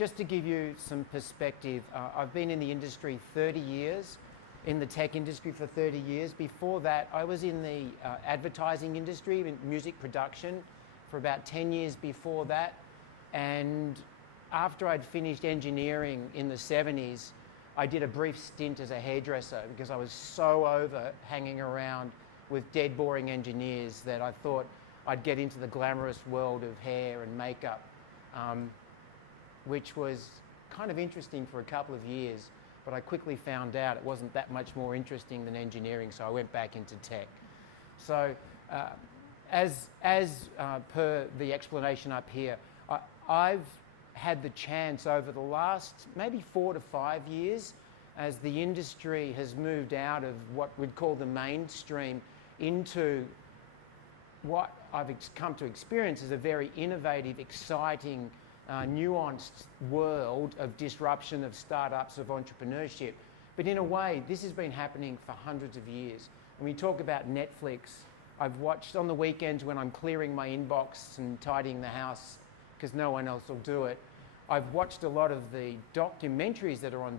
just to give you some perspective, I've been in the industry 30 years, in the tech industry for 30 years. Before that, I was in the advertising industry, in music production, for about 10 years before that. And after I'd finished engineering in the 70s, I did a brief stint as a hairdresser because I was so over hanging around with dead boring engineers that I thought I'd get into the glamorous world of hair and makeup, which was kind of interesting for a couple of years, but I quickly found out it wasn't that much more interesting than engineering, so I went back into tech. So as per the explanation up here, I've had the chance over the last maybe 4 to 5 years, as the industry has moved out of what we'd call the mainstream into what I've come to experience as a very innovative, exciting, nuanced world of disruption, of startups, of entrepreneurship. But in a way, this has been happening for hundreds of years. When we talk about Netflix, I've watched on the weekends when I'm clearing my inbox and tidying the house because no one else will do it. I've watched a lot of the documentaries that are on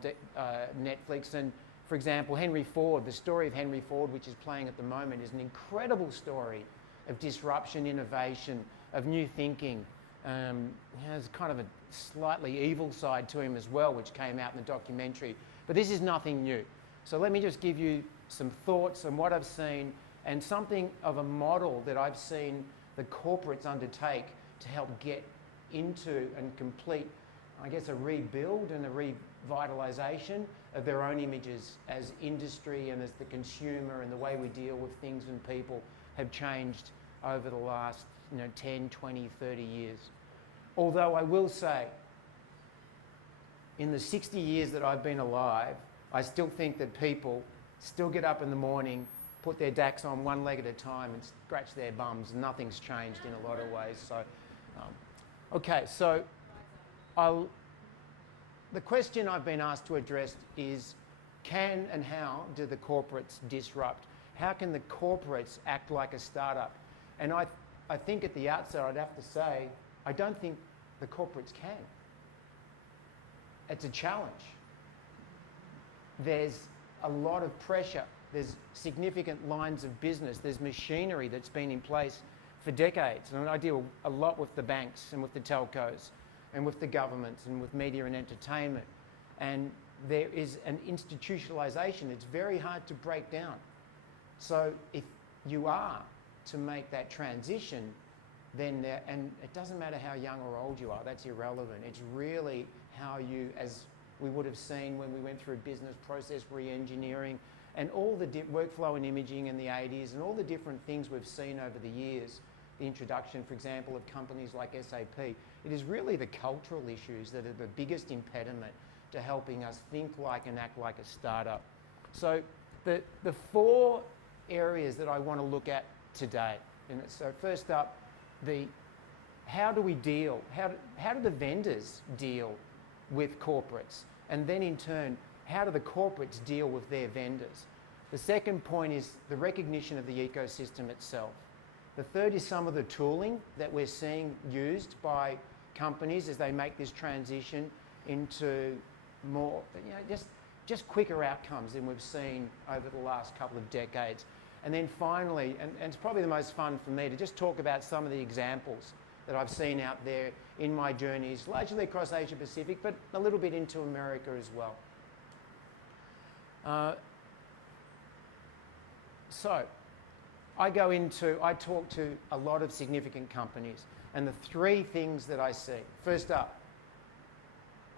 Netflix, and for example, Henry Ford, the story of Henry Ford, which is playing at the moment, is an incredible story of disruption, innovation, of new thinking. He has kind of a slightly evil side to him as well, which came out in the documentary. But this is nothing new. So let me just give you some thoughts on what I've seen and something of a model that I've seen the corporates undertake to help get into and complete, I guess, a rebuild and a revitalisation of their own images as industry and as the consumer, and the way we deal with things and people have changed over the last 10, 20, 30 years. Although I will say, in the 60 years that I've been alive, I still think that people still get up in the morning, put their DAX on one leg at a time and scratch their bums. Nothing's changed in a lot of ways. So, okay, so the question I've been asked to address is, can and how do the corporates disrupt? How can the corporates act like a startup? And I think at the outset I'd have to say, I don't think the corporates can. It's a challenge. There's a lot of pressure. There's significant lines of business. There's machinery that's been in place for decades. And I deal a lot with the banks and with the telcos and with the governments and with media and entertainment. And there is an institutionalisation. It's very hard to break down. So if you are to make that transition, then and it doesn't matter how young or old you are, that's irrelevant. It's really how you, as we would have seen when we went through business process re-engineering and all the workflow and imaging in the 80s and all the different things we've seen over the years, the introduction, for example, of companies like SAP, it is really the cultural issues that are the biggest impediment to helping us think like and act like a startup. So the 4 areas that I want to look at today. And so first up, how do we deal? How do the vendors deal with corporates? And then in turn, how do the corporates deal with their vendors? The second point is the recognition of the ecosystem itself. The third is some of the tooling that we're seeing used by companies as they make this transition into more, just quicker outcomes than we've seen over the last couple of decades. And then finally, and it's probably the most fun for me, to just talk about some of the examples that I've seen out there in my journeys, largely across Asia Pacific, but a little bit into America as well. So I talk to a lot of significant companies, and the 3 things that I see. First up,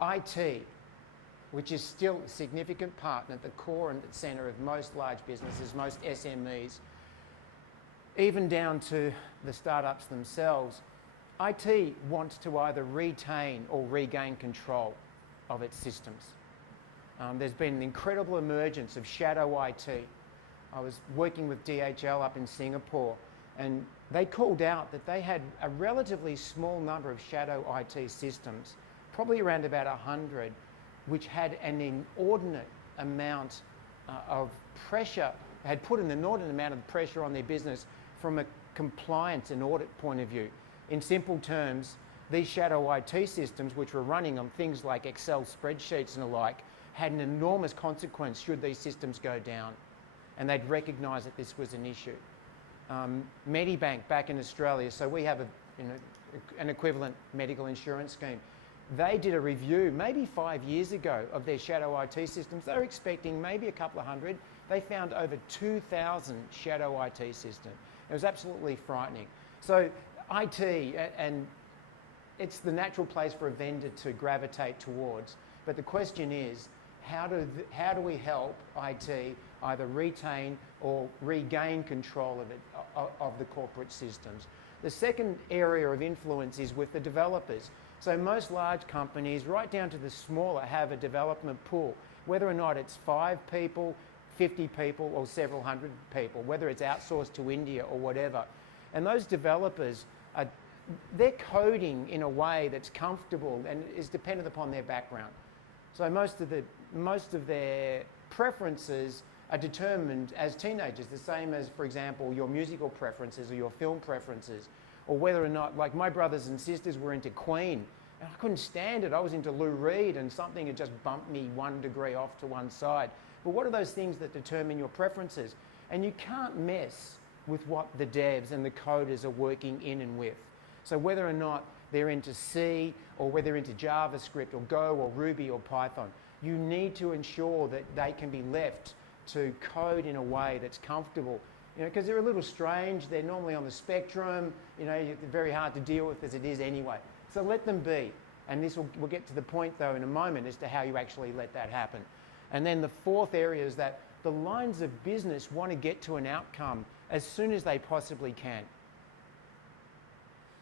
IT, which is still a significant part and at the core and at the centre of most large businesses, most SMEs, even down to the startups themselves. IT wants to either retain or regain control of its systems. There's been an incredible emergence of shadow IT. I was working with DHL up in Singapore, and they called out that they had a relatively small number of shadow IT systems, probably around about 100, which had an inordinate amount of pressure, had put an inordinate amount of pressure on their business from a compliance and audit point of view. In simple terms, these shadow IT systems, which were running on things like Excel spreadsheets and the like, had an enormous consequence should these systems go down. And they'd recognise that this was an issue. Medibank back in Australia, so we have an equivalent medical insurance scheme. They did a review maybe 5 years ago of their shadow IT systems. They were expecting maybe a couple of hundred. They found over 2,000 shadow IT systems. It was absolutely frightening. So IT, and it's the natural place for a vendor to gravitate towards. But the question is, how do we help IT either retain or regain control of it, of the corporate systems? The second area of influence is with the developers. So most large companies, right down to the smaller, have a development pool, whether or not it's 5 people, 50 people, or several hundred people, whether it's outsourced to India or whatever. And those developers, they're coding in a way that's comfortable and is dependent upon their background. So most of their preferences are determined as teenagers, the same as, for example, your musical preferences or your film preferences, or whether or not, like my brothers and sisters were into Queen, and I couldn't stand it. I was into Lou Reed, and something had just bumped me 1 degree off to one side. But what are those things that determine your preferences? And you can't mess with what the devs and the coders are working in and with. So whether or not they're into C, or whether they're into JavaScript or Go or Ruby or Python, you need to ensure that they can be left to code in a way that's comfortable. Because they're a little strange, they're normally on the spectrum, they're very hard to deal with as it is anyway. So let them be. And we'll get to the point though in a moment as to how you actually let that happen. And then the fourth area is that the lines of business want to get to an outcome as soon as they possibly can.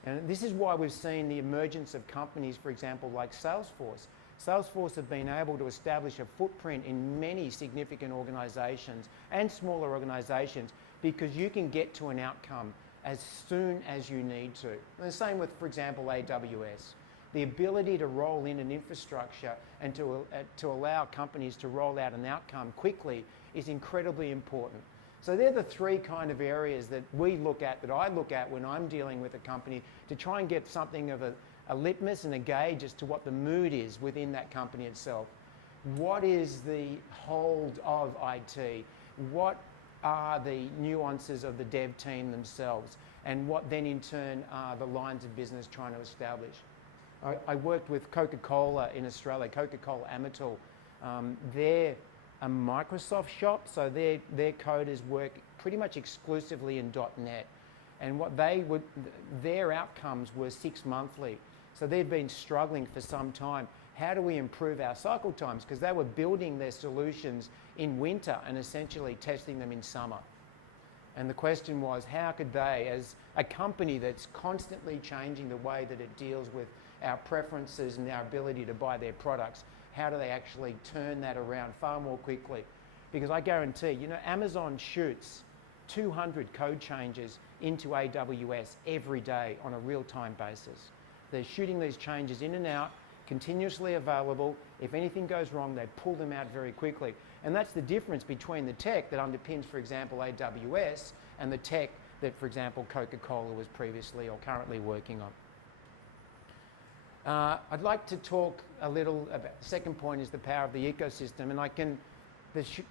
And this is why we've seen the emergence of companies, for example, like Salesforce. Salesforce have been able to establish a footprint in many significant organisations and smaller organisations because you can get to an outcome as soon as you need to. And the same with, for example, AWS. The ability to roll in an infrastructure and to allow companies to roll out an outcome quickly is incredibly important. So they're the three kind of areas that we look at, that I look at when I'm dealing with a company to try and get something of a litmus and a gauge as to what the mood is within that company itself. What is the hold of IT? What are the nuances of the dev team themselves? And what then in turn are the lines of business trying to establish? I worked with Coca-Cola in Australia, Coca-Cola Amatil. They're a Microsoft shop, so their coders work pretty much exclusively in .NET. And their outcomes were 6 monthly. So they've been struggling for some time. How do we improve our cycle times? Because they were building their solutions in winter and essentially testing them in summer. And the question was, how could they, as a company that's constantly changing the way that it deals with our preferences and our ability to buy their products, how do they actually turn that around far more quickly? Because I guarantee, Amazon shoots 200 code changes into AWS every day on a real-time basis. They're shooting these changes in and out, continuously available. If anything goes wrong, they pull them out very quickly. And that's the difference between the tech that underpins, for example, AWS and the tech that, for example, Coca-Cola was previously or currently working on. I'd like to talk a little about, the second point is the power of the ecosystem. And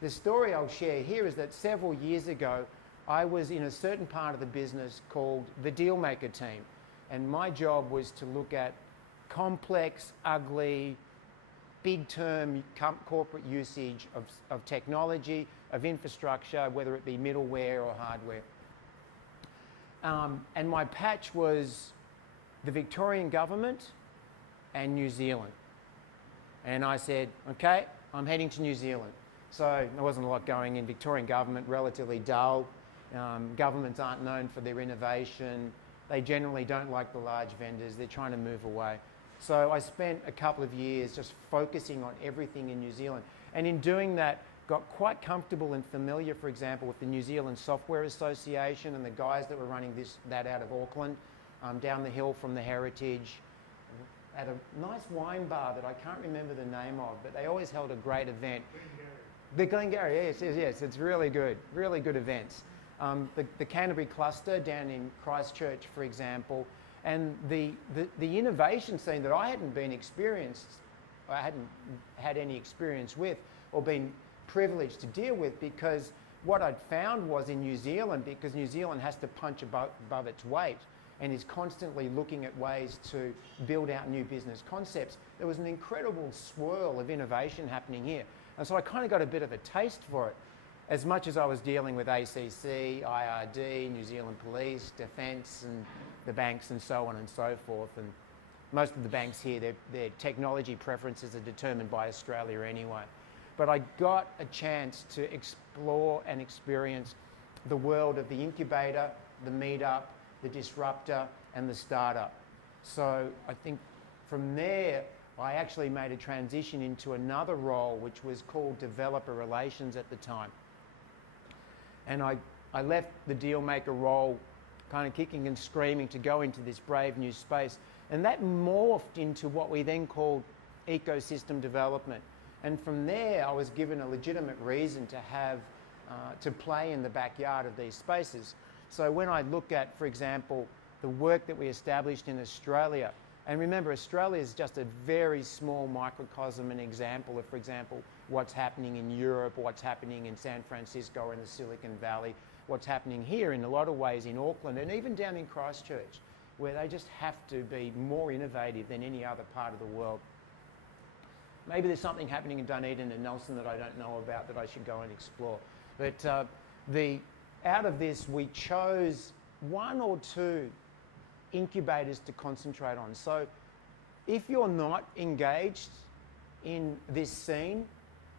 the story I'll share here is that several years ago, I was in a certain part of the business called the Dealmaker team. And my job was to look at complex, ugly, big-term corporate usage of technology, of infrastructure, whether it be middleware or hardware. And my patch was the Victorian government and New Zealand. And I said, okay, I'm heading to New Zealand. So there wasn't a lot going in. Victorian government, relatively dull. Governments aren't known for their innovation. They generally don't like the large vendors. They're trying to move away. So I spent a couple of years just focusing on everything in New Zealand. And in doing that, got quite comfortable and familiar, for example, with the New Zealand Software Association and the guys that were running that out of Auckland, down the hill from the Heritage, at a nice wine bar that I can't remember the name of, but they always held a great event. The Glengarry, yes, it's really good events. The Canterbury cluster down in Christchurch, for example, And the innovation scene that I hadn't had any experience with or been privileged to deal with, because what I'd found was in New Zealand, because New Zealand has to punch above its weight and is constantly looking at ways to build out new business concepts, there was an incredible swirl of innovation happening here. And so I kind of got a bit of a taste for it. As much as I was dealing with ACC, IRD, New Zealand Police, Defence, and the banks and so on and so forth. And most of the banks here, their technology preferences are determined by Australia anyway. But I got a chance to explore and experience the world of the incubator, the meetup, the disruptor, and the startup. So I think from there, I actually made a transition into another role, which was called developer relations at the time. And I left the deal maker role kind of kicking and screaming to go into this brave new space. And that morphed into what we then called ecosystem development. And from there, I was given a legitimate reason to have, to play in the backyard of these spaces. So when I look at, for example, the work that we established in Australia, and remember, Australia is just a very small microcosm and example of, for example, what's happening in Europe, or what's happening in San Francisco or in the Silicon Valley, what's happening here in a lot of ways in Auckland and even down in Christchurch, where they just have to be more innovative than any other part of the world. Maybe there's something happening in Dunedin and Nelson that I don't know about that I should go and explore. But out of this, we chose one or two incubators to concentrate on. So if you're not engaged in this scene,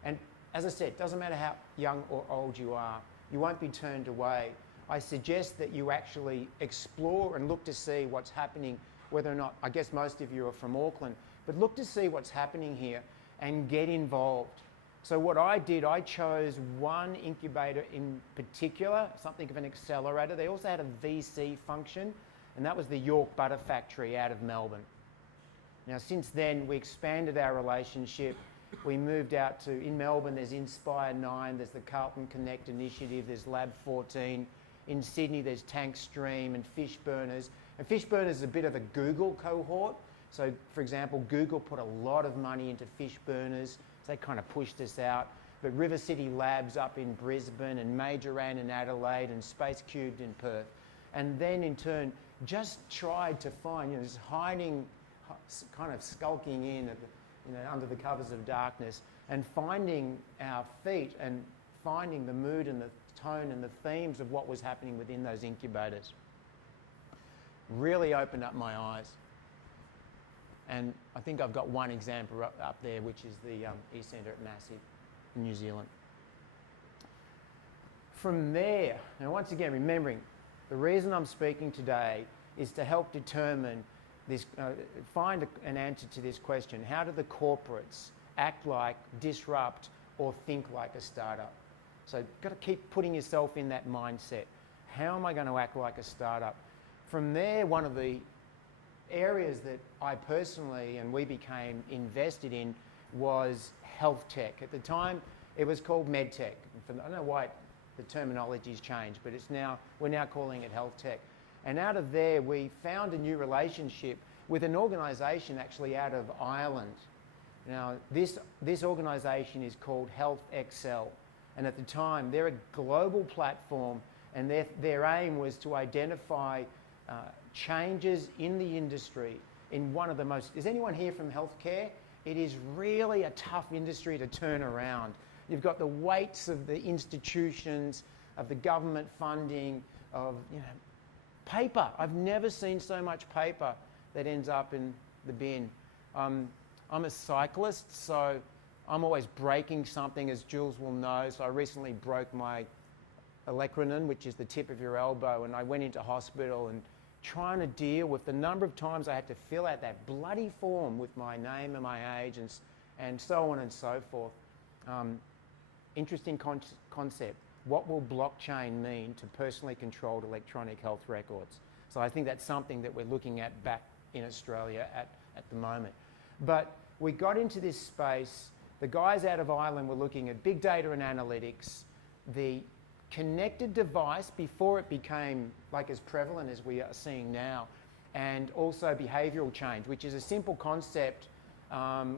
and as I said, it doesn't matter how young or old you are, you won't be turned away. I suggest that you actually explore and look to see what's happening, whether or not, I guess most of you are from Auckland, but look to see what's happening here and get involved. So what I did, I chose one incubator in particular, something of an accelerator. They also had a VC function, and that was the York Butter Factory out of Melbourne. Now, since then, we expanded our relationship. We moved out to, in Melbourne, there's Inspire 9, there's the Carlton Connect Initiative, there's Lab 14. In Sydney, there's Tank Stream and Fish Burners. And Fish Burners is a bit of a Google cohort. So, for example, Google put a lot of money into Fish Burners, so they kind of pushed us out. But River City Labs up in Brisbane, and Majoran in Adelaide, and Space Cubed in Perth. And then, in turn, just tried to find, just hiding, kind of skulking in, under the covers of darkness, and finding our feet and finding the mood and the tone and the themes of what was happening within those incubators. Really opened up my eyes. And I think I've got one example up there, which is the e-centre at Mast in New Zealand. From there, now once again, remembering, the reason I'm speaking today is to help determine this, find an answer to this question. How do the corporates act like, disrupt, or think like a startup? So you've got to keep putting yourself in that mindset. How am I going to act like a startup? From there, one of the areas that I personally and we became invested in was health tech. At the time, it was called medtech. I don't know why the terminology's changed, but we're now calling it health tech. And out of there, we found a new relationship with an organisation actually out of Ireland. Now, this organisation is called Health Excel. And at the time, they're a global platform, and their aim was to identify changes in the industry in one of the most... Is anyone here from healthcare? It is really a tough industry to turn around. You've got the weights of the institutions, of the government funding, of paper. I've never seen so much paper that ends up in the bin. I'm a cyclist, so I'm always breaking something, as Jules will know. So I recently broke my olecranon, which is the tip of your elbow, and I went into hospital and trying to deal with the number of times I had to fill out that bloody form with my name and my age and so on and so forth. Interesting concept. What will blockchain mean to personally controlled electronic health records? So I think that's something that we're looking at back in Australia at the moment. But we got into this space. The guys out of Ireland were looking at big data and analytics. The connected device, before it became like as prevalent as we are seeing now, and also behavioural change, which is a simple concept,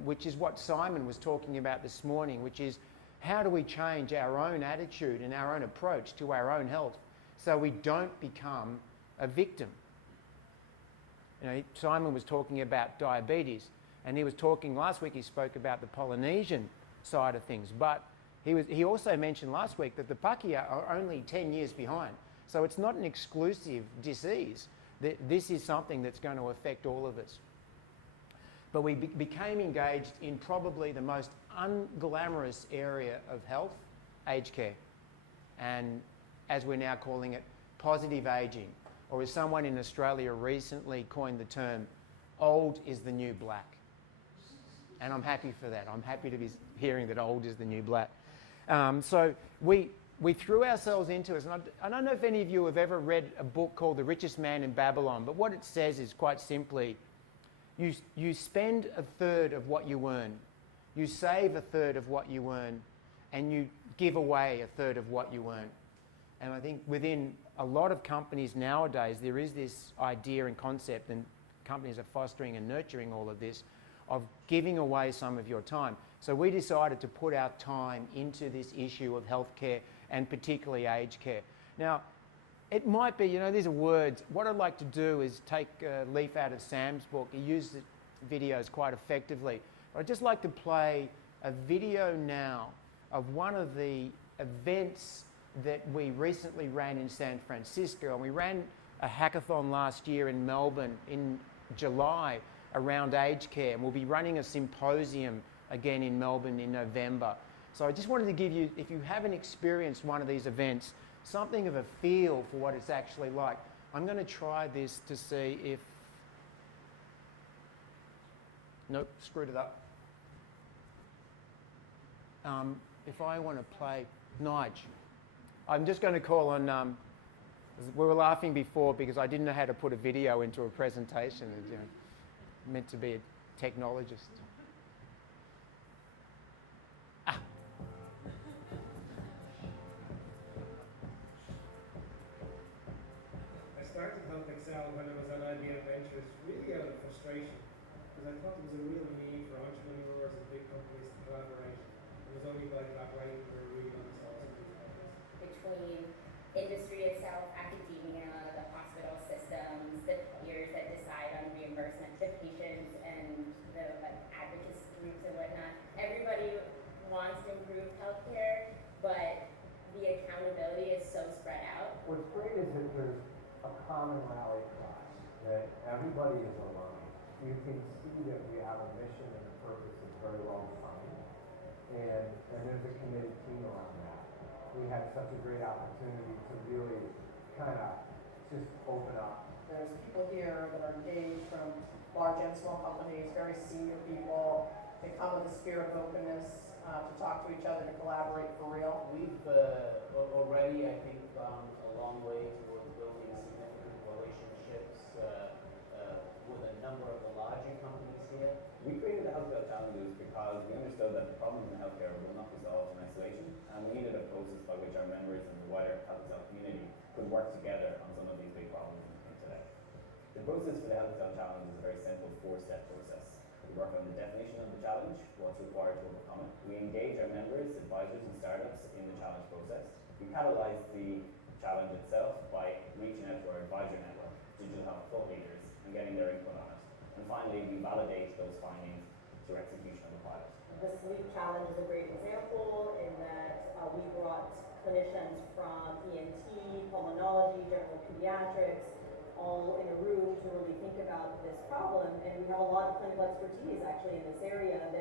which is what Simon was talking about this morning, which is how do we change our own attitude and our own approach to our own health so we don't become a victim. You know, Simon was talking about diabetes, and he was talking last week, he spoke about the Polynesian side of things, but he also mentioned last week that the Pakeha are only 10 years behind. So it's not an exclusive disease. This is something that's going to affect all of us. But we became engaged in probably the most unglamorous area of health, aged care. And as we're now calling it, positive aging. Or as someone in Australia recently coined the term, old is the new black. And I'm happy for that. I'm happy to be hearing that old is the new black. So we threw ourselves into it. And I don't know if any of you have ever read a book called The Richest Man in Babylon, but what it says is quite simply, you spend a third of what you earn, you save a third of what you earn, and you give away a third of what you earn. And I think within a lot of companies nowadays, there is this idea and concept, and companies are fostering and nurturing all of this, of giving away some of your time. So we decided to put our time into this issue of healthcare and particularly aged care. Now, it might be, you know, these are words. What I'd like to do is take a leaf out of Sam's book. He used the videos quite effectively. But I'd just like to play a video now of one of the events that we recently ran in San Francisco. And we ran a hackathon last year in Melbourne in July around aged care. And we'll be running a symposium again in Melbourne in November. So I just wanted to give you, if you haven't experienced one of these events, something of a feel for what it's actually like. I'm going to try this to see if... Nope, screwed it up. If I want to play... Nige. I'm just going to call on... we were laughing before because I didn't know how to put a video into a presentation. It's, you know, meant to be a technologist. I started Health Excel when I was at IBM Ventures, really out of frustration, because I thought there was a real need for entrepreneurs and big companies to collaborate. It was only by collaborating we were really going to solve some of these problems. Between industry itself, academia, the hospital systems, the payers that decide on reimbursement, the patients, and the advocacy groups and whatnot. Everybody wants to improve healthcare, but the accountability is so spread out. What's great is that there's a common rally cry, that everybody is aligned. You can see that we have a mission and a purpose that's very well defined, and there's a committed team around that. We had such a great opportunity to really kind of just open up. There's people here that are engaged from large and small companies, very senior people. They come with a spirit of openness to talk to each other, to collaborate for real. We've already, I think, gone a long way towards building significant relationships with a number of the larger companies here. We created the Healthcare Challenges because we understood that the problems in healthcare will not be solved in isolation, and we needed a process by which our members and the wider healthcare community could work together on some of these big problems in today. The process for the Healthcare Challenge is a very simple four-step process. We work on the definition of the challenge, what's required to overcome it. We engage our members, advisors and startups in the challenge process. We catalyze the challenge itself by reaching out to our advisor network, digital health thought leaders, and getting their input on it. And finally, we validate those findings through execution of the pilot. The sleep challenge is a great example in that we brought clinicians from ENT, pulmonology, general pediatrics, all in a room to really think about this problem, and we have a lot of clinical expertise actually in this area that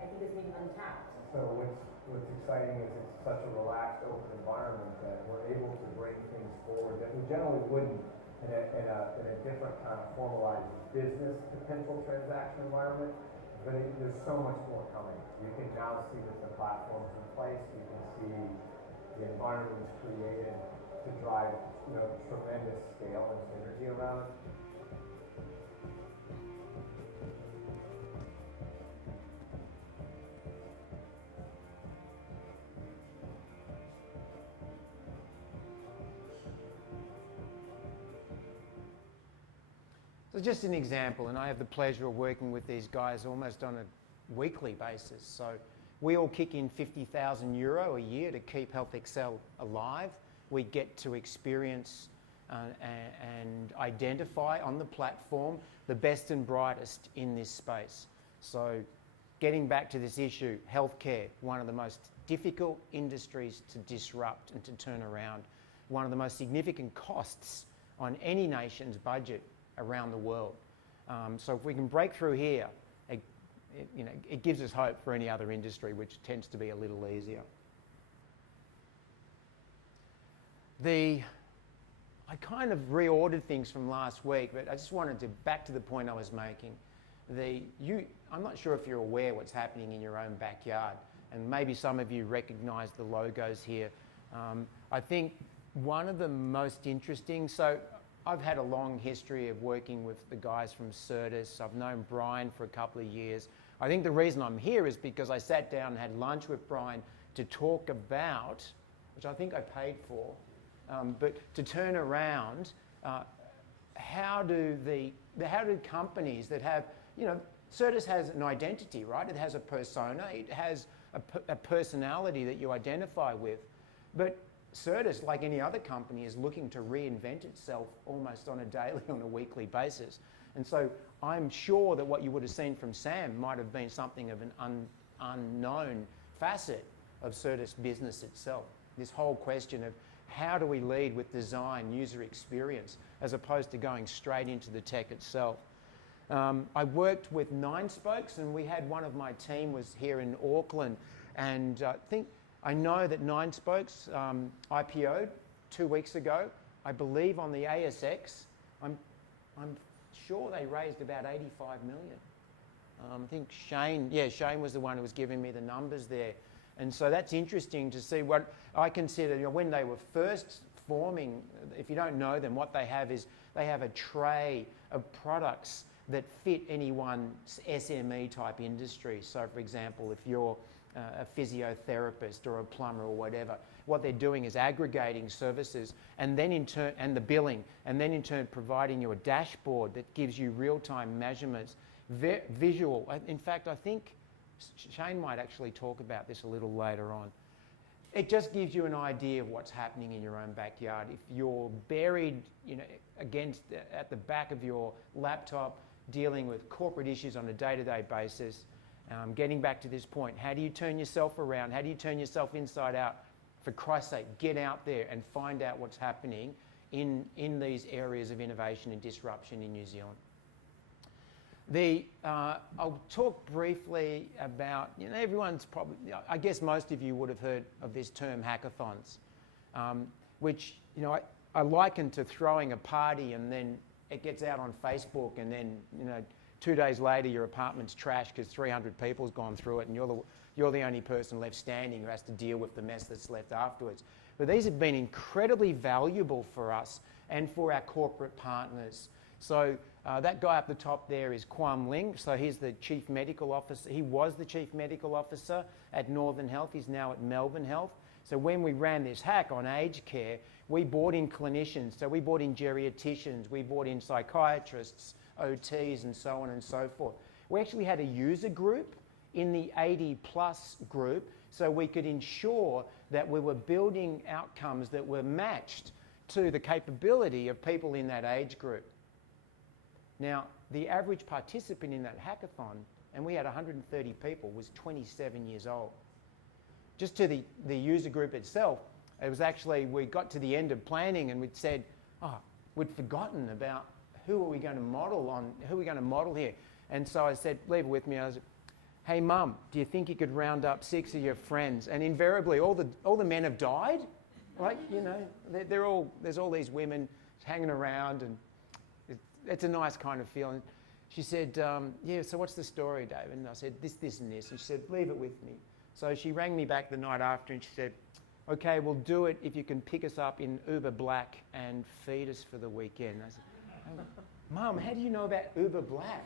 I think is being untapped. So what's exciting is it's such a relaxed, open environment that we're able to bring things forward that we generally wouldn't in a different kind of formalized business potential transaction environment. But there's so much more coming. You can now see that the platform's in place. You can see the environment is created to drive, you know, tremendous scale and synergy around it. So just an example, and I have the pleasure of working with these guys almost on a weekly basis. So we all kick in €50,000 a year to keep Health Excel alive. We get to experience and identify on the platform the best and brightest in this space. So getting back to this issue, healthcare, one of the most difficult industries to disrupt and to turn around, one of the most significant costs on any nation's budget around the world. So if we can break through here, it gives us hope for any other industry, which tends to be a little easier. I kind of reordered things from last week, but I just wanted to back to the point I was making. I'm not sure if you're aware what's happening in your own backyard, and maybe some of you recognise the logos here. I think one of the most interesting, so I've had a long history of working with the guys from Certus. I've known Brian for a couple of years. I think the reason I'm here is because I sat down and had lunch with Brian to talk about, which I think I paid for, but to turn around, how do companies that have, Certus has an identity, right? It has a persona, it has a personality that you identify with, but Certus, like any other company, is looking to reinvent itself almost on a daily, on a weekly basis. And so I'm sure that what you would have seen from Sam might have been something of an unknown facet of Certus business itself. This whole question of how do we lead with design, user experience, as opposed to going straight into the tech itself. I worked with 9 Spokes, and we had one of my team was here in Auckland, and I know that 9 Spokes IPO'd 2 weeks ago, I believe on the ASX. I'm sure they raised about 85 million. I think Shane was the one who was giving me the numbers there. And so that's interesting to see what I consider, when they were first forming, if you don't know them, what they have is they have a tray of products that fit anyone's SME type industry. So for example, if you're a physiotherapist or a plumber or whatever, what they're doing is aggregating services and then in turn, and the billing, and then in turn providing you a dashboard that gives you real-time measurements, visual. In fact, I think Shane might actually talk about this a little later on. It just gives you an idea of what's happening in your own backyard. If you're buried, at the back of your laptop, dealing with corporate issues on a day-to-day basis, getting back to this point, how do you turn yourself around? How do you turn yourself inside out? For Christ's sake, get out there and find out what's happening in these areas of innovation and disruption in New Zealand. I'll talk briefly about, everyone's probably, I guess most of you would have heard of this term hackathons, which, I liken to throwing a party and then it gets out on Facebook and then, 2 days later your apartment's trashed because 300 people's gone through it and you're the only person left standing who has to deal with the mess that's left afterwards. But these have been incredibly valuable for us and for our corporate partners. So that guy up the top there is Kwam Ling. So he's the Chief Medical Officer. He was the Chief Medical Officer at Northern Health. He's now at Melbourne Health. So when we ran this hack on aged care, we brought in clinicians. So we brought in geriatricians, we brought in psychiatrists, OTs, and so on and so forth. We actually had a user group in the 80 plus group so we could ensure that we were building outcomes that were matched to the capability of people in that age group. Now, the average participant in that hackathon, and we had 130 people, was 27 years old. Just to the user group itself, it was actually, we got to the end of planning and we'd said, we'd forgotten about who are we going to model here? And so I said, leave it with me. I was, hey mum, do you think you could round up 6 of your friends? And invariably all the men have died. Like, there's all these women hanging around and it's a nice kind of feeling. She said, so what's the story, David? And I said, this and this. And she said, leave it with me. So she rang me back the night after and she said, okay, we'll do it if you can pick us up in Uber Black and feed us for the weekend. I said, oh, Mum, how do you know about Uber Black?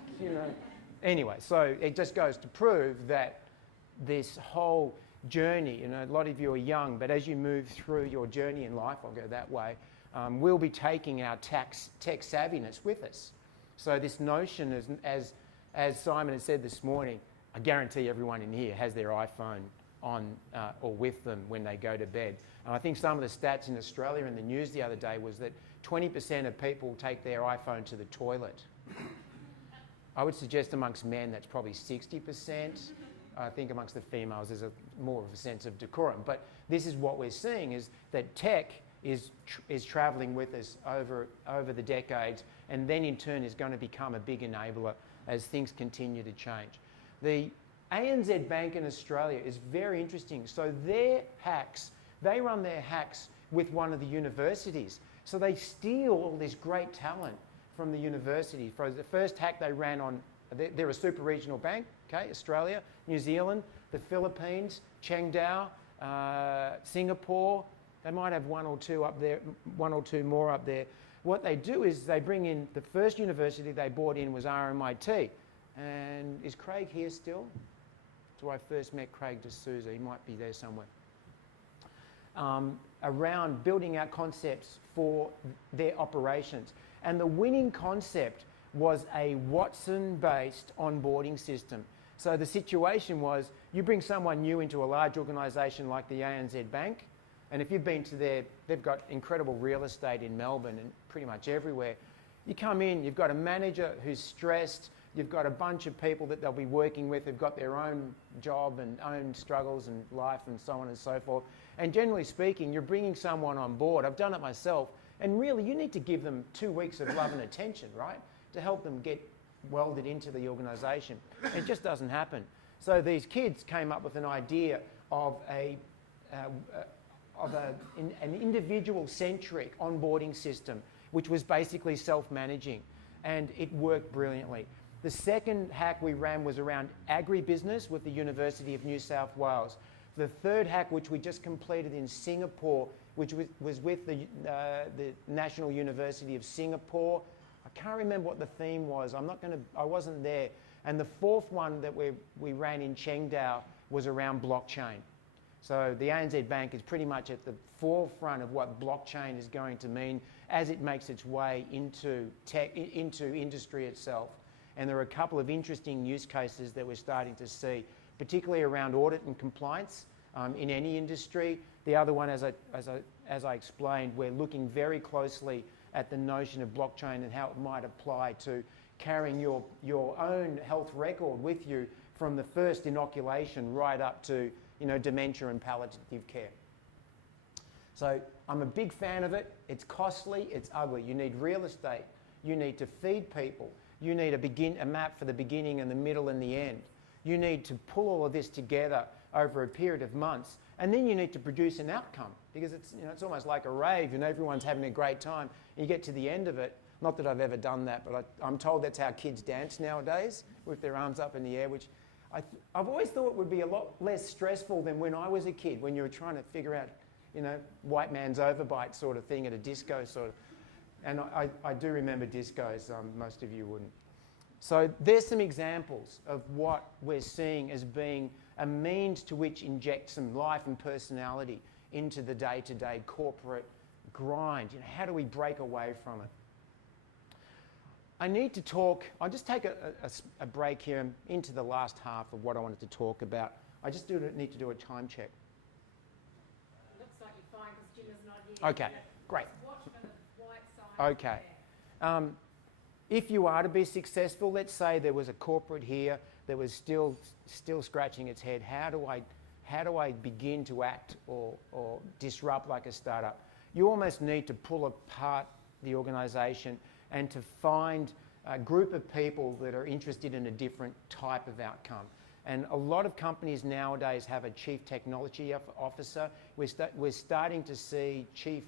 Anyway, so it just goes to prove that this whole journey, a lot of you are young, but as you move through your journey in life, I'll go that way, we'll be taking our tech savviness with us. So this notion, as Simon has said this morning, I guarantee everyone in here has their iPhone on or with them when they go to bed. And I think some of the stats in Australia in the news the other day was that 20% of people take their iPhone to the toilet. I would suggest amongst men that's probably 60%. I think amongst the females there's more of a sense of decorum. But this is what we're seeing, is that tech is travelling with us over the decades, and then in turn is going to become a big enabler as things continue to change. The ANZ Bank in Australia is very interesting. So their hacks, they run their hacks with one of the universities. So they steal all this great talent from the university. For the first hack they ran on, they're a super regional bank, okay, Australia, New Zealand, the Philippines, Chengdu, Singapore. They might have one or two up there, one or two more up there. What they do is they bring in, the first university they brought in was RMIT. And is Craig here still? So I first met Craig D'Souza, he might be there somewhere. Around building out concepts for their operations. And the winning concept was a Watson-based onboarding system. So the situation was, you bring someone new into a large organisation like the ANZ Bank, and if you've been to they've got incredible real estate in Melbourne and pretty much everywhere. You come in, you've got a manager who's stressed, you've got a bunch of people that they'll be working with who've got their own job and own struggles and life and so on and so forth. And generally speaking, you're bringing someone on board. I've done it myself. And really, you need to give them 2 weeks of love and attention, right? To help them get welded into the organisation. It just doesn't happen. So these kids came up with an idea of an individual-centric onboarding system, which was basically self-managing. And it worked brilliantly. The second hack we ran was around agribusiness with the University of New South Wales. The third hack, which we just completed in Singapore, which was with the National University of Singapore. I can't remember what the theme was. I wasn't there. And the fourth one that we ran in Chengdu was around blockchain. So the ANZ Bank is pretty much at the forefront of what blockchain is going to mean as it makes its way into tech, into industry itself. And there are a couple of interesting use cases that we're starting to see, particularly around audit and compliance in any industry. The other one, as I explained, we're looking very closely at the notion of blockchain and how it might apply to carrying your own health record with you from the first inoculation right up to dementia and palliative care. So I'm a big fan of it. It's costly, it's ugly. You need real estate. You need to feed people. You need a map for the beginning and the middle and the end. You need to pull all of this together over a period of months, and then you need to produce an outcome, because it's almost like a rave. Everyone's having a great time. And you get to the end of it. Not that I've ever done that, but I'm told that's how kids dance nowadays, with their arms up in the air, which I've always thought would be a lot less stressful than when I was a kid, when you were trying to figure out, white man's overbite sort of thing at a disco sort of. And I do remember discos, most of you wouldn't. So there's some examples of what we're seeing as being a means to which inject some life and personality into the day-to-day corporate grind. How do we break away from it? I need to talk, I'll just take a break here into the last half of what I wanted to talk about. I just need to do a time check. Looks like you're fine because Jim is not here. Okay, great. Watch for the white sign. Okay. If you are to be successful, let's say there was a corporate here that was still scratching its head. How do I begin to act or disrupt like a startup? You almost need to pull apart the organisation and to find a group of people that are interested in a different type of outcome. And a lot of companies nowadays have a chief technology officer. We're starting to see chief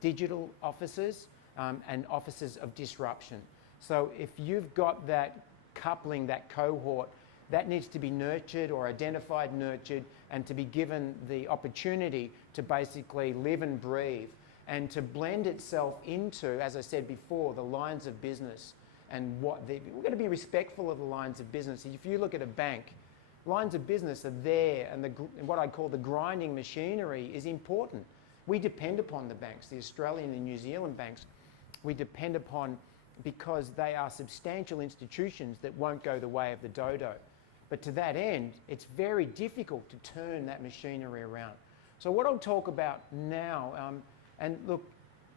digital officers and officers of disruption. So if you've got that coupling, that cohort, that needs to be nurtured or identified, nurtured, and to be given the opportunity to basically live and breathe and to blend itself into, as I said before, the lines of business. And we're going to be respectful of the lines of business. If you look at a bank, lines of business are there, and what I call the grinding machinery is important. We depend upon the banks, the Australian and New Zealand banks. We depend upon because they are substantial institutions that won't go the way of the dodo. But to that end, it's very difficult to turn that machinery around. So what I'll talk about now, and look,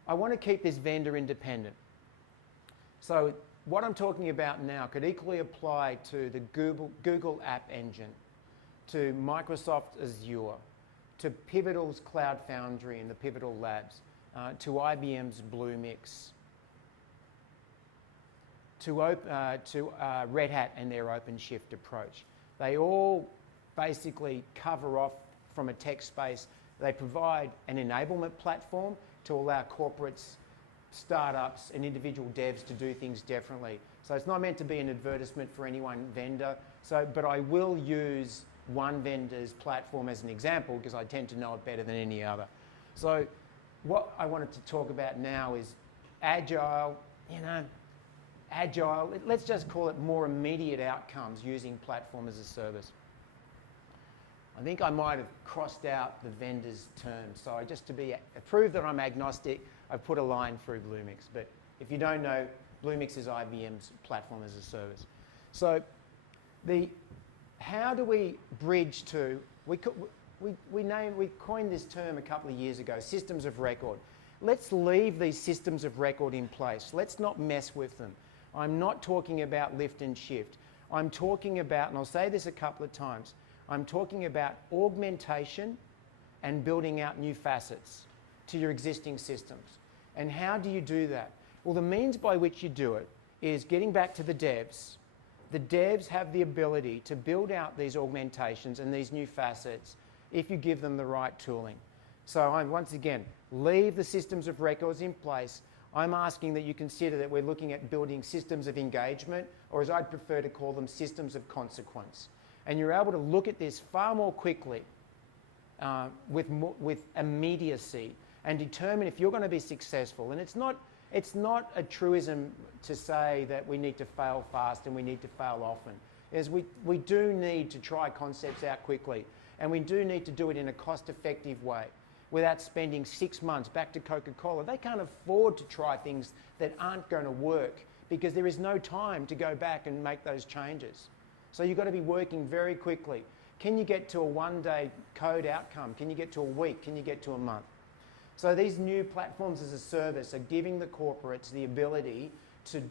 I want to keep this vendor independent. So what I'm talking about now could equally apply to the Google App Engine, to Microsoft Azure, to Pivotal's Cloud Foundry and the Pivotal Labs, to IBM's Bluemix, to Red Hat and their OpenShift approach. They all basically cover off from a tech space. They provide an enablement platform to allow corporates, startups and individual devs to do things differently. So it's not meant to be an advertisement for any one vendor, but I will use one vendor's platform as an example because I tend to know it better than any other. So what I wanted to talk about now is agile, let's just call it more immediate outcomes using platform as a service. I think I might have crossed out the vendor's term. So just to prove that I'm agnostic, I put a line through Bluemix. But if you don't know, Bluemix is IBM's platform as a service. So how do we bridge to, we coined this term a couple of years ago, systems of record. Let's leave these systems of record in place. Let's not mess with them. I'm not talking about lift and shift. I'm talking about, and I'll say this a couple of times, I'm talking about augmentation and building out new facets to your existing systems. And how do you do that? Well, the means by which you do it is getting back to the devs. The devs have the ability to build out these augmentations and these new facets if you give them the right tooling. So once again, leave the systems of records in place. I'm asking that you consider that we're looking at building systems of engagement, or as I'd prefer to call them, systems of consequence. And you're able to look at this far more quickly with immediacy and determine if you're going to be successful. And it's not a truism to say that we need to fail fast and we need to fail often. We do need to try concepts out quickly, and we do need to do it in a cost-effective way without spending 6 months. Back to Coca-Cola, they can't afford to try things that aren't going to work because there is no time to go back and make those changes. So you've got to be working very quickly. Can you get to a one-day code outcome? Can you get to a week? Can you get to a month? So these new platforms as a service are giving the corporates the ability to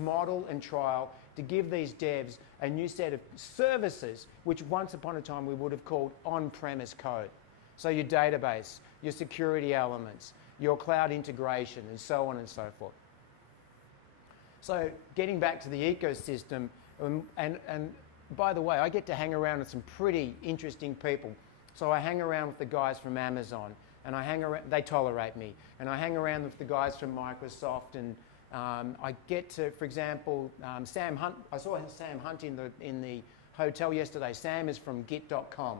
model and trial, to give these devs a new set of services, which once upon a time we would have called on-premise code. So your database, your security elements, your cloud integration, and so on and so forth. So getting back to the ecosystem, and by the way, I get to hang around with some pretty interesting people. So I hang around with the guys from Amazon, and they tolerate me. And I hang around with the guys from Microsoft, and I get to, for example, Sam Hunt. I saw Sam Hunt in the hotel yesterday. Sam is from Git.com,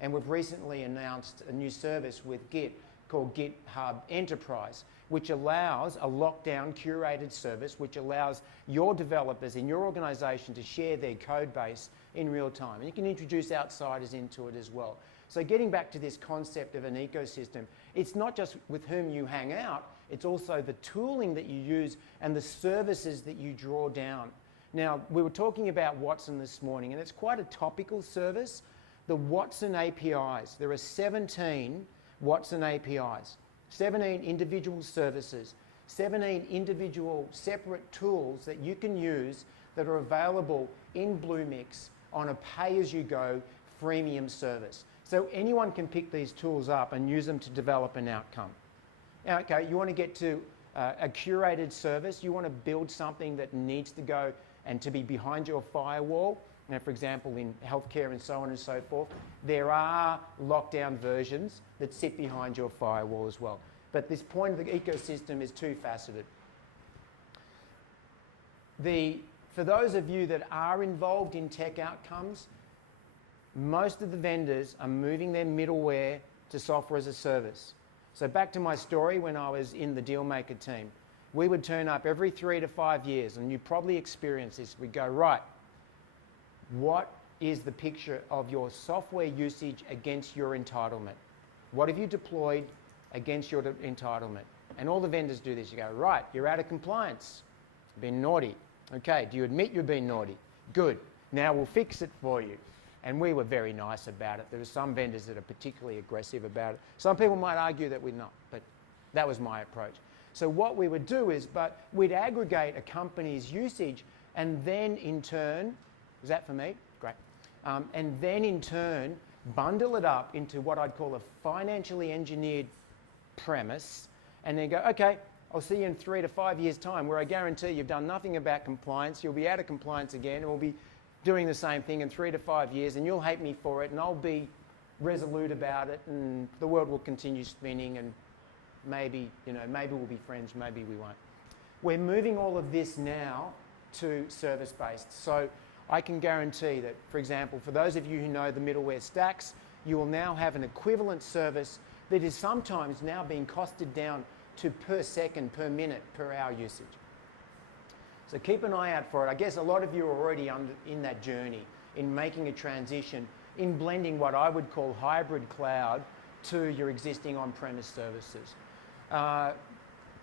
and we've recently announced a new service with Git called GitHub Enterprise, which allows a lockdown curated service, which allows your developers in your organization to share their code base in real time. And you can introduce outsiders into it as well. So getting back to this concept of an ecosystem, it's not just with whom you hang out, it's also the tooling that you use and the services that you draw down. Now, we were talking about Watson this morning, and it's quite a topical service. The Watson APIs, there are 17 Watson APIs, 17 individual services, 17 individual separate tools that you can use that are available in Bluemix on a pay-as-you-go freemium service. So anyone can pick these tools up and use them to develop an outcome. Now, okay, you want to get to a curated service, you want to build something that needs to go and to be behind your firewall. Now, for example, in healthcare and so on and so forth, there are lockdown versions that sit behind your firewall as well. But this point of the ecosystem is two-faceted. For those of you that are involved in tech outcomes, most of the vendors are moving their middleware to software as a service. So back to my story when I was in the Dealmaker team. We would turn up every 3 to 5 years, and you probably experienced this. We'd go, right, what is the picture of your software usage against your entitlement? What have you deployed against your entitlement? And all the vendors do this. You go, right, you're out of compliance. Been naughty. Okay, do you admit you've been naughty? Good. Now we'll fix it for you. And we were very nice about it. There are some vendors that are particularly aggressive about it. Some people might argue that we're not, but that was my approach. So what we would do is, we'd aggregate a company's usage, and then in turn, is that for me? Great. And then in turn, bundle it up into what I'd call a financially engineered premise, and then go, okay, I'll see you in 3 to 5 years' time, where I guarantee you've done nothing about compliance, you'll be out of compliance again, and we'll be doing the same thing in 3 to 5 years, and you'll hate me for it, and I'll be resolute about it, and the world will continue spinning, and maybe, maybe we'll be friends, maybe we won't. We're moving all of this now to service-based. So I can guarantee that, for example, for those of you who know the middleware stacks, you will now have an equivalent service that is sometimes now being costed down to per second, per minute, per hour usage. So keep an eye out for it. I guess a lot of you are already in that journey, in making a transition, in blending what I would call hybrid cloud to your existing on-premise services.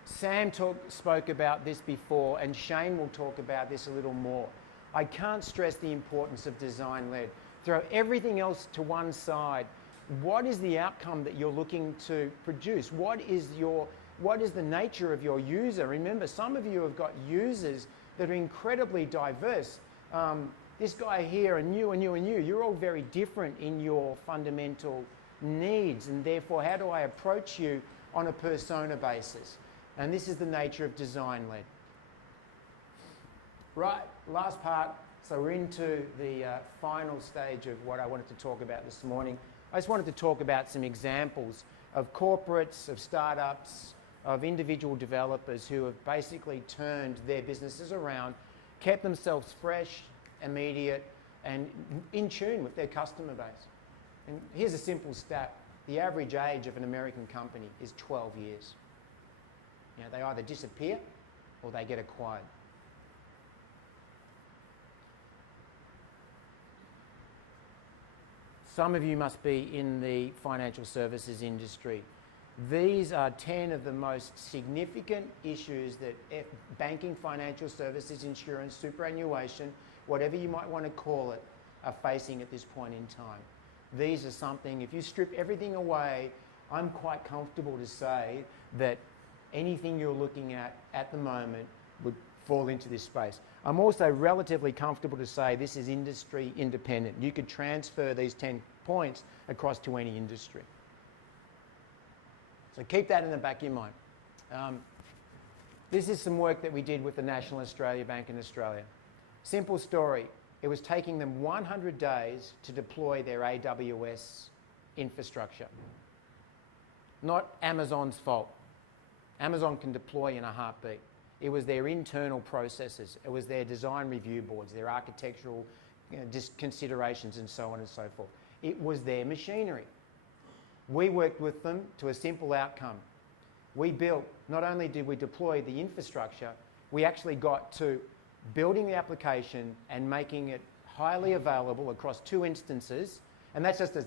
Sam spoke about this before, and Shane will talk about this a little more. I can't stress the importance of design-led. Throw everything else to one side. What is the outcome that you're looking to produce? What is the nature of your user? Remember, some of you have got users that are incredibly diverse. This guy here, and you, and you, and you, you're all very different in your fundamental needs, and therefore, how do I approach you on a persona basis? And this is the nature of design-led. Right, last part. So we're into the final stage of what I wanted to talk about this morning. I just wanted to talk about some examples of corporates, of startups, of individual developers who have basically turned their businesses around, kept themselves fresh, immediate, and in tune with their customer base. And here's a simple stat. The average age of an American company is 12 years. They either disappear or they get acquired. Some of you must be in the financial services industry. These are 10 of the most significant issues that banking, financial services, insurance, superannuation, whatever you might want to call it, are facing at this point in time. These are something, if you strip everything away, I'm quite comfortable to say that anything you're looking at the moment would fall into this space. I'm also relatively comfortable to say this is industry independent. You could transfer these 10 points across to any industry. So keep that in the back of your mind. This is some work that we did with the National Australia Bank in Australia. Simple story. It was taking them 100 days to deploy their AWS infrastructure. Not Amazon's fault. Amazon can deploy in a heartbeat. It was their internal processes. It was their design review boards, their architectural considerations, and so on and so forth. It was their machinery. We worked with them to a simple outcome. We built, not only did we deploy the infrastructure, we actually got to building the application and making it highly available across 2 instances. And that's just a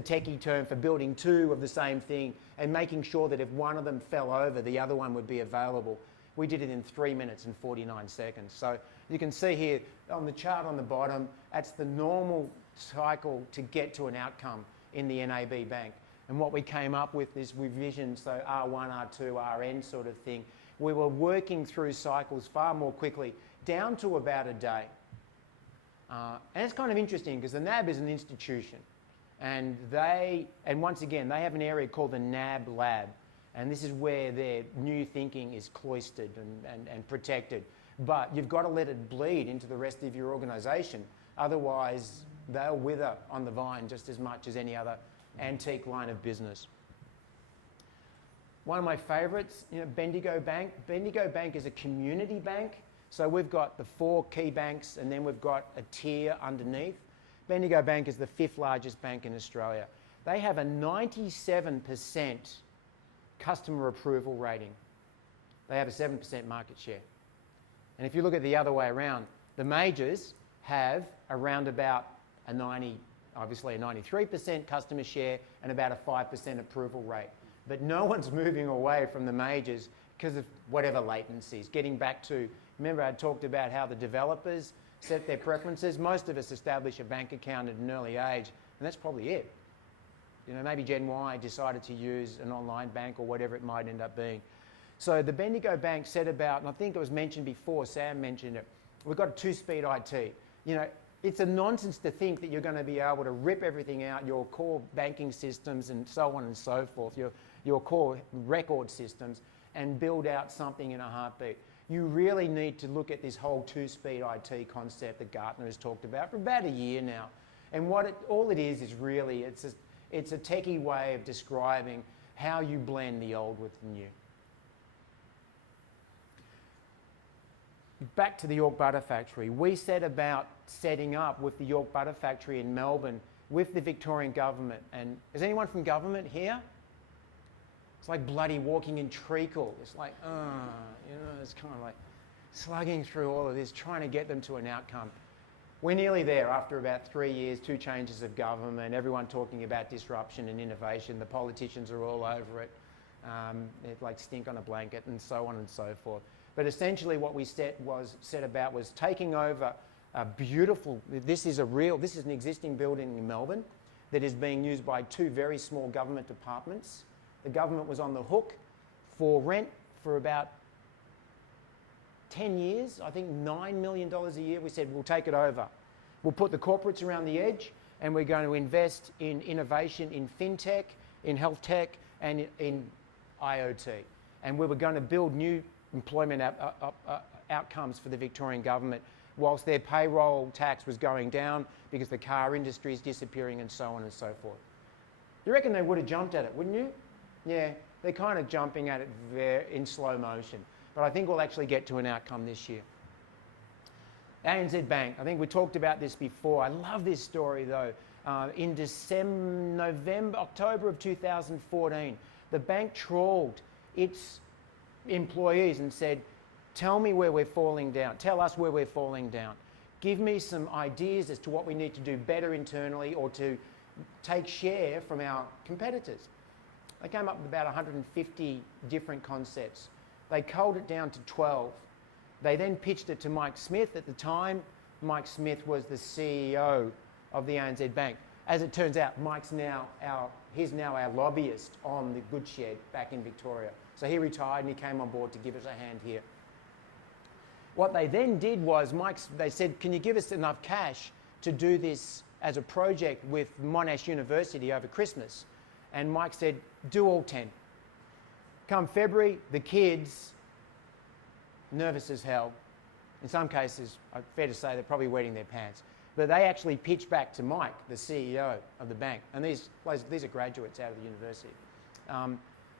techie term for building 2 of the same thing and making sure that if one of them fell over, the other one would be available. We did it in 3 minutes and 49 seconds. So you can see here on the chart on the bottom, that's the normal cycle to get to an outcome in the NAB bank. And what we came up with is revision, so R1, R2, RN sort of thing. We were working through cycles far more quickly, down to about a day. And it's kind of interesting because the NAB is an institution. And once again, they have an area called the NAB Lab. And this is where their new thinking is cloistered and protected. But you've got to let it bleed into the rest of your organisation. Otherwise, they'll wither on the vine just as much as any other antique line of business. One of my favourites, Bendigo Bank. Bendigo Bank is a community bank. So we've got the 4 key banks and then we've got a tier underneath. Bendigo Bank is the 5th largest bank in Australia. They have a 97% customer approval rating. They have a 7% market share. And if you look at the other way around, the majors have around about obviously a 93% customer share and about a 5% approval rate. But no one's moving away from the majors because of whatever latencies, getting back to Remember I talked about how the developers set their preferences. Most of us establish a bank account at an early age, and that's probably it. You know, maybe Gen Y decided to use an online bank or whatever it might end up being. So the Bendigo Bank set about, and I think it was mentioned before, Sam mentioned it, we've got a two-speed IT. You know, it's a nonsense to think that you're going to be able to rip everything out, your core banking systems and so on and so forth, your core record systems, and build out something in a heartbeat. You really need to look at this whole two-speed IT concept that Gartner has talked about for about a year now. And all it is really, it's a techie way of describing how you blend the old with the new. Back to the York Butter Factory. We set about setting up with the York Butter Factory in Melbourne with the Victorian government. And is anyone from government here? It's like bloody walking in treacle. It's like, you know, it's kind of like slugging through all of this, trying to get them to an outcome. We're nearly there after about 3 years, 2 changes of government, everyone talking about disruption and innovation. The politicians are all over it. It's like stink on a blanket and so on and so forth. But essentially what we set about was taking over a beautiful, this is an existing building in Melbourne that is being used by 2 very small government departments. The government was on the hook for rent for about 10 years, I think $9 million a year. We said, we'll take it over. We'll put the corporates around the edge and we're going to invest in innovation in fintech, in health tech and in IoT. And we were going to build new employment outcomes for the Victorian government whilst their payroll tax was going down because the car industry is disappearing and so on and so forth. You reckon they would have jumped at it, wouldn't you? Yeah, they're kind of jumping at it in slow motion. But I think we'll actually get to an outcome this year. ANZ Bank, I think we talked about this before. I love this story though. In October of 2014, the bank trawled its employees and said, tell me where we're falling down. Tell us where we're falling down. Give me some ideas as to what we need to do better internally or to take share from our competitors. They came up with about 150 different concepts. They culled it down to 12. They then pitched it to Mike Smith. At the time, Mike Smith was the CEO of the ANZ Bank. As it turns out, he's now our lobbyist on the Goodshed back in Victoria. So he retired and he came on board to give us a hand here. What they then did was, they said, can you give us enough cash to do this as a project with Monash University over Christmas? And Mike said, do all 10. Come February, the kids, nervous as hell. In some cases, fair to say, they're probably wetting their pants. But they actually pitched back to Mike, the CEO of the bank. And these are graduates out of the university.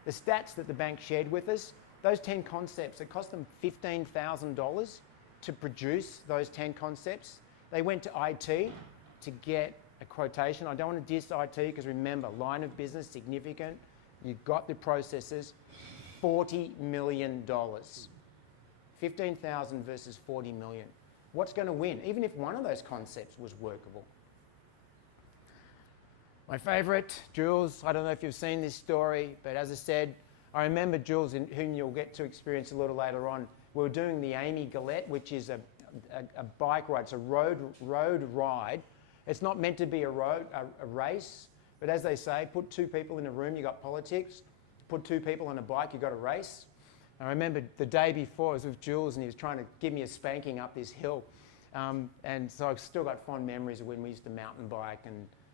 The stats that the bank shared with us, those 10 concepts, it cost them $15,000 to produce those 10 concepts. They went to IT to get a quotation. I don't want to diss IT because remember, line of business, significant. You've got the processes, $40 million. 15,000 versus 40 million. What's going to win? Even if one of those concepts was workable. My favourite, Jules, I don't know if you've seen this story, but as I said, I remember Jules, whom you'll get to experience a little later on. We were doing the Amy Gillette, which is a bike ride. It's a road ride. It's not meant to be a race, but as they say, put 2 people in a room, you got politics. Put 2 people on a bike, you got a race. I remember the day before, I was with Jules and he was trying to give me a spanking up this hill. And so I've still got fond memories of when we used to mountain bike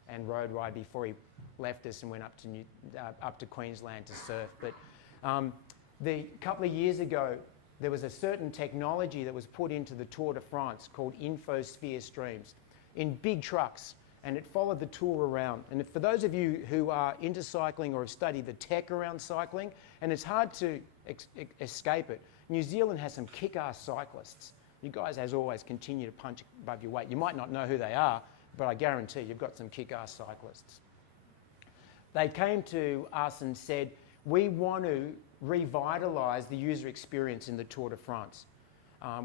and road ride before he left us and went up to Queensland to surf. But a couple of years ago, there was a certain technology that was put into the Tour de France called Infosphere Streams in big trucks, and it followed the tour around. And for those of you who are into cycling or have studied the tech around cycling, and it's hard to escape it, New Zealand has some kick-ass cyclists. You guys, as always, continue to punch above your weight. You might not know who they are, but I guarantee you've got some kick-ass cyclists. They came to us and said, we want to revitalise the user experience in the Tour de France.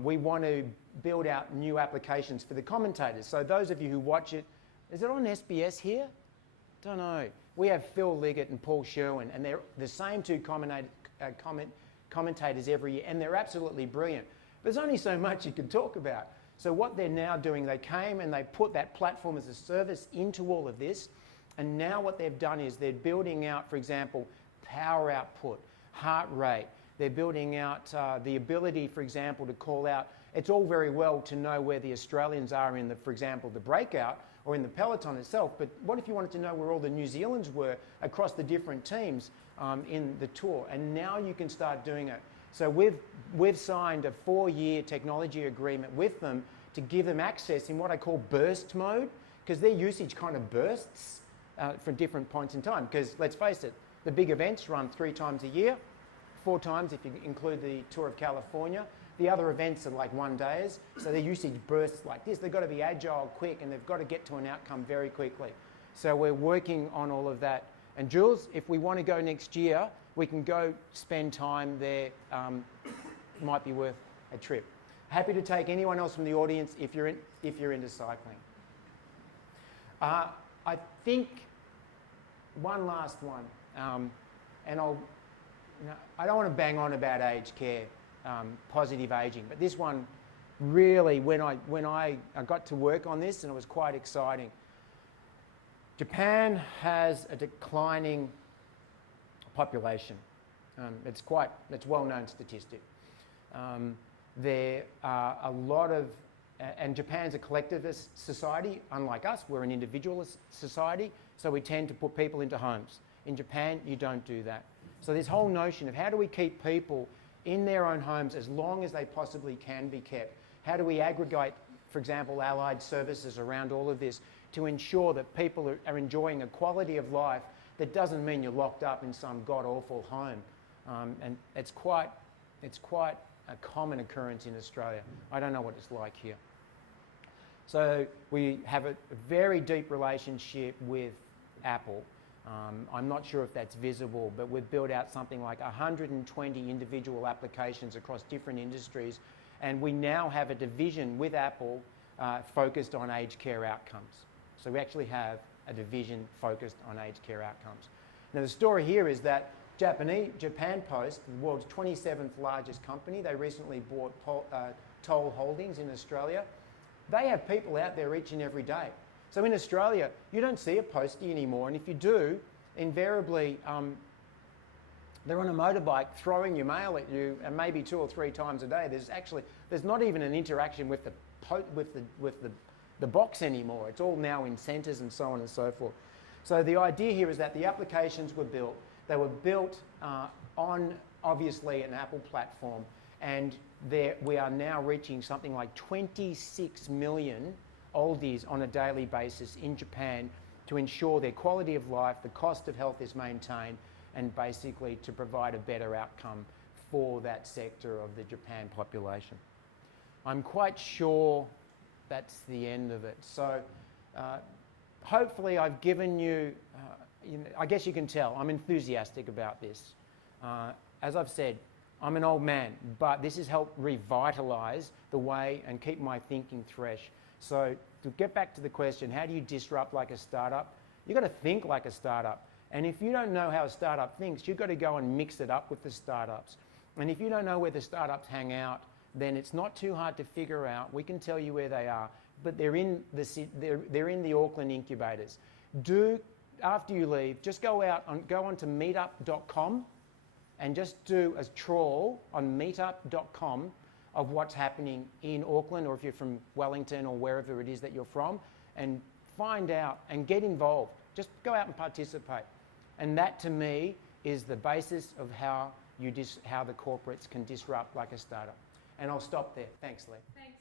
We want to build out new applications for the commentators. So those of you who watch it, is it on SBS here? Don't know. We have Phil Liggett and Paul Sherwin, and they're the same 2 commentators every year, and they're absolutely brilliant. There's only so much you can talk about. So what they're now doing, they came and they put that platform as a service into all of this, and now what they've done is they're building out, for example, power output, heart rate. They're building out the ability, for example, to call out. It's all very well to know where the Australians are in the, for example, the breakout or in the peloton itself, but what if you wanted to know where all the New Zealanders were across the different teams in the tour? And now you can start doing it. So we've signed a 4-year technology agreement with them to give them access in what I call burst mode, because their usage kind of bursts from different points in time. Because let's face it, the big events run 3 times a year, 4 times if you include the Tour of California. The other events are like 1-days, so their usage bursts like this. They've got to be agile, quick, and they've got to get to an outcome very quickly. So we're working on all of that. And Jules, if we want to go next year, we can go spend time there. Might be worth a trip. Happy to take anyone else from the audience if you're into cycling. I think one last one, and I don't want to bang on about aged care, positive aging, but this one really, when I got to work on this, and it was quite exciting. Japan has a declining population. It's well-known statistic. There are a lot of, and Japan's a collectivist society, unlike us. We're an individualist society, so we tend to put people into homes. In Japan, you don't do that. So this whole notion of how do we keep people in their own homes as long as they possibly can be kept? How do we aggregate, for example, allied services around all of this to ensure that people are enjoying a quality of life that doesn't mean you're locked up in some god-awful home? And it's quite a common occurrence in Australia. I don't know what it's like here. So we have a very deep relationship with Apple. I'm not sure if that's visible, but we've built out something like 120 individual applications across different industries, and we now have a division with Apple focused on aged care outcomes. So we actually have a division focused on aged care outcomes. Now the story here is that Japan Post, the world's 27th largest company, they recently bought Toll Holdings in Australia. They have people out there each and every day. So in Australia, you don't see a postie anymore, and if you do, invariably they're on a motorbike throwing your mail at you, and maybe 2 or 3 times a day. There's not even an interaction with the box anymore. It's all now in centres and so on and so forth. So the idea here is that the applications were built. They were built on obviously an Apple platform, and we are now reaching something like 26 million oldies on a daily basis in Japan to ensure their quality of life, the cost of health is maintained, and basically to provide a better outcome for that sector of the Japan population. I'm quite sure that's the end of it. So hopefully I've given you, I guess you can tell, I'm enthusiastic about this. As I've said, I'm an old man, but this has helped revitalise the way and keep my thinking fresh. So to get back to the question, how do you disrupt like a startup? You've got to think like a startup. And if you don't know how a startup thinks, you've got to go and mix it up with the startups. And if you don't know where the startups hang out, then it's not too hard to figure out. We can tell you where they are, but they're in the Auckland incubators. After you leave, just go onto meetup.com and just do a trawl on meetup.com of what's happening in Auckland, or if you're from Wellington or wherever it is that you're from, and find out and get involved. Just go out and participate. And that, to me, is the basis of how the corporates can disrupt like a startup. And I'll stop there. Thanks, Lee. Thanks.